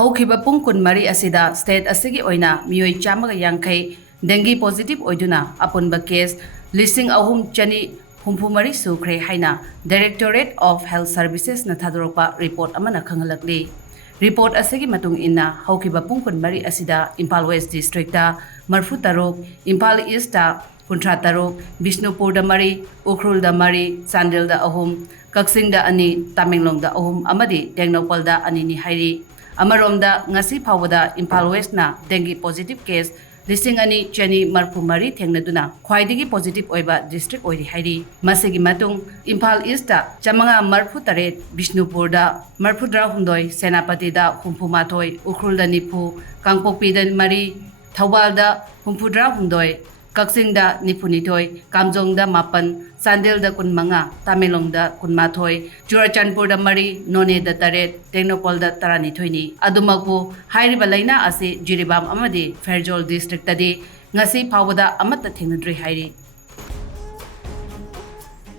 ꯍꯧꯈꯤꯕ ꯄꯨꯡ ꯀꯨꯟꯃꯔꯤ ꯑꯁꯤꯗ ꯁ꯭ꯇꯦꯠ ꯑꯁꯤꯒꯤ ꯑꯣꯏꯅ ꯃꯤꯑꯣꯏ 150 ꯗꯦꯡꯒꯤ ꯄꯣꯖꯤꯇꯤꯚ ꯑꯣꯏꯗꯨꯅ ꯑꯄꯨꯟꯕ ꯀꯦꯁ 3,364 ꯁꯨꯈ꯭ꯔꯦ ꯍꯥꯏꯅ ꯗꯥꯏꯔꯦꯛꯇꯣꯔꯦꯠ ꯑꯣꯐ ꯍꯦꯜꯊ ꯁꯔꯚꯤꯁꯦꯁꯅ ꯊꯥꯗꯣꯔꯛꯄ ꯔꯤꯄꯣꯔꯠ ꯑꯃꯅ ꯈꯪꯍꯜꯂꯛꯂꯤ꯫ ꯔꯤꯄꯣꯔꯠ ꯑꯁꯤꯒꯤ ꯃꯇꯨꯡ ꯏꯟꯅ ꯍꯧꯈꯤꯕ ꯄꯨꯡ ꯀꯨꯟꯃꯔꯤ ꯑꯁꯤꯗ Imphal West district 43, Imphal East 33, ꯕꯤꯁꯅꯨꯄꯨꯔꯗ 4, ꯎꯈ꯭ꯔꯨꯜꯗ 4, ꯆꯥꯟꯗꯦꯜꯗ 3, ꯀꯛꯆꯤꯡꯗ 2, ꯇꯃꯦꯡꯂꯣꯡꯗ 3 ꯑꯃꯗꯤ ꯇꯦꯡꯅꯧꯄꯜꯗ 2ꯅꯤ ꯍꯥꯏꯔꯤ꯫ ꯑꯃꯔꯣꯝꯗ ꯉꯁꯤ ꯐꯥꯎꯕꯗ ꯏꯝꯐꯥꯜ ꯋꯦꯁꯅ ꯗꯦꯡꯒꯤ ꯄꯣꯖꯤꯇꯤꯚ ꯀꯦꯁ 2,234 ꯊꯦꯡꯅꯗꯨꯅ ꯈ꯭ꯋꯥꯏꯗꯒꯤ ꯄꯣꯖꯤꯇꯤꯚ ꯑꯣꯏꯕ ꯗꯤꯁꯇ꯭ꯔꯤꯛ ꯑꯣꯏꯔꯤ ꯍꯥꯏꯔꯤ꯫ ꯃꯁꯤꯒꯤ ꯃꯇꯨꯡ ꯏꯝꯐꯥꯜ ꯏꯁꯇ 538, ꯕꯤꯁꯅꯨꯄꯨꯔꯗ 38, ꯁꯦꯅꯥꯄꯇꯤꯗ 68, ꯎꯈ꯭ꯔꯨꯜꯗ 90, ꯀꯥꯡꯄꯣꯛꯄꯤꯗ 4, ꯊꯧꯕꯥꯜꯗ 62, ꯀꯛꯆꯤꯡꯗ 92, ꯀꯥꯝꯖꯣꯡꯗ 7, ꯆꯥꯟꯗꯦꯜꯗ 15, ꯇꯃꯦꯡꯂꯣꯡꯗ 12, ꯆꯨꯔꯆꯥꯟꯄꯨꯔꯗ 4, ꯅꯣꯅꯦꯗ 8, ꯇꯦꯡꯅꯧꯄꯜꯗ 12ꯅꯤ꯫ ꯑꯗꯨꯃꯛꯄꯨ ꯍꯥꯏꯔꯤꯕ ꯂꯩꯅꯥ ꯑꯁꯤ ꯖꯤꯔꯤꯕꯥꯝ ꯑꯃꯗꯤ ꯐꯦꯔꯖꯣꯜ ꯗꯤꯁꯇ꯭ꯔꯤꯛꯇꯗꯤ ꯉꯁꯤ ꯐꯥꯎꯕꯗ ꯑꯃꯠꯇ ꯊꯦꯡꯅꯗ꯭ꯔꯤ ꯍꯥꯏꯔꯤ꯫